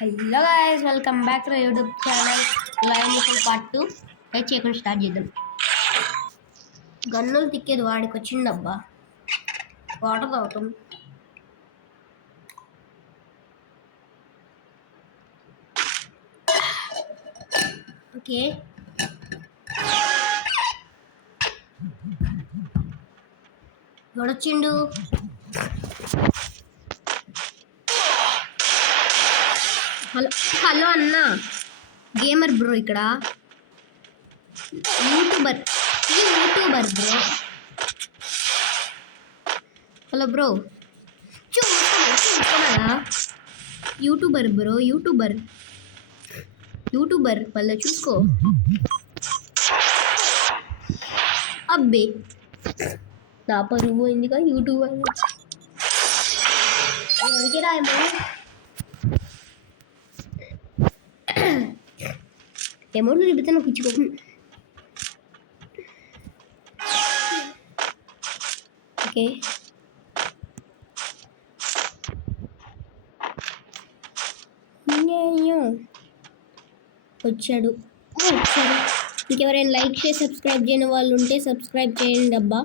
Hello guys, welcome back to YouTube channel live mission part 2. Like చేయకుండా start చేద్దాం. గన్నులు తిక్కేది వాడికి వచ్చిందబ్బా. వాటర్ తాగుతాం. ఓకే, ఎవడొచ్చిండు? హలో హలో అన్న, గేమర్ బ్రో ఇక్కడ, యూట్యూబర్ బ్రో. హలో బ్రో, చూసుకోరా? యూట్యూబర్ బ్రో, యూట్యూబర్ వాళ్ళ చూసుకో. అబ్బే నా పరువు పోయిందిగా యూట్యూబర్. ఎవరికి రాయమో అమౌంట్ చూపితే నాకు ఇచ్చుకో. ఓకే, వచ్చాడు. ఇంకెవరైనా లైక్ చేసి సబ్స్క్రైబ్ చేయని వాళ్ళు ఉంటే సబ్స్క్రైబ్ చేయండి అబ్బా.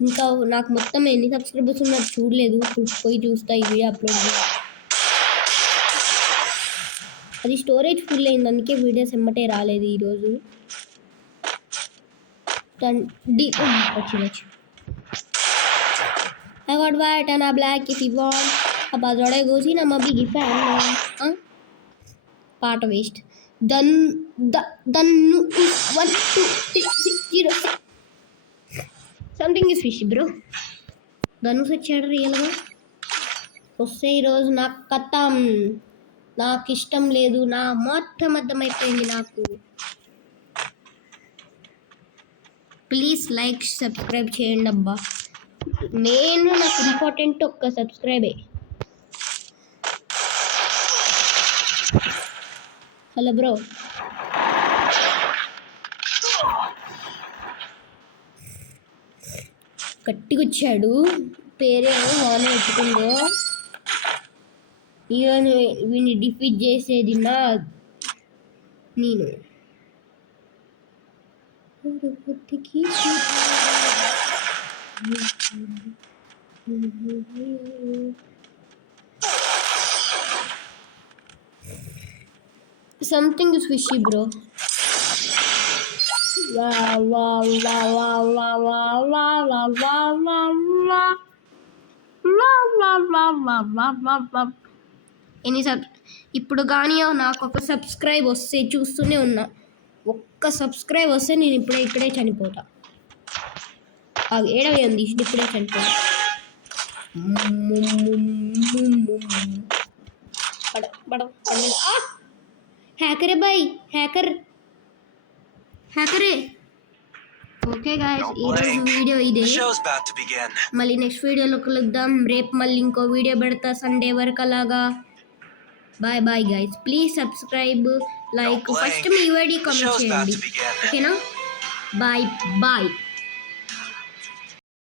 ఇంకా నాకు మొత్తం ఎన్ని సబ్స్క్రైబర్స్ ఉన్నారు చూడలేదు, పోయి చూస్తా ఈ వీడియో అప్లోడ్. అది స్టోరేజ్ ఫుల్ అయింది, అందుకే వీడియోస్ ఎమ్మటే రాలేదు ఈరోజు. I got white and a black if you want. अब जोड़े गोसी ना मबी गिफ्ट है part waste done is 1 2 3 0 something is fishy bro. Dhanush వచ్చాడు రియల్గా. వస్తే ఈరోజు నాకు కథం, నాకు ఇష్టం లేదు, నా మొత్తం అర్థమైపోయింది నాకు. ప్లీజ్ లైక్ సబ్స్క్రైబ్ చేయండి అబ్బా. నాకు ఇంపార్టెంట్ ఒక్క సబ్స్క్రైబే. హలో బ్రో, గట్టిగా వచ్చాడు. పేరేమో వాన పెట్టుకుందో. ఇక వీడిని డిఫీట్ చేసేది నేను. Something is fishy, bro. ఇప్పుడు కానీ నాకు ఒక సబ్స్క్రైబ్ వస్తే చూస్తూనే ఉన్నా. ఒక్క సబ్స్క్రైబ్ వస్తే నేను ఇప్పుడే చనిపోతా. ఏడవే ఉంది, ఇప్పుడే చనిపోతా. హ్యాకరే బాయ్, హ్యాకరే. ఓకే గాయ్స్, ఈరోజు వీడియో ఇదే. మళ్ళీ నెక్స్ట్ వీడియోలో కలుద్దాం. రేపు మళ్ళీ ఇంకో వీడియో పెడతా సండే వరకు అలాగా. Bye guys, please subscribe, like, first మీ యూఐడి కామెంట్ చేయండి, ఓకేనా? బాయ్.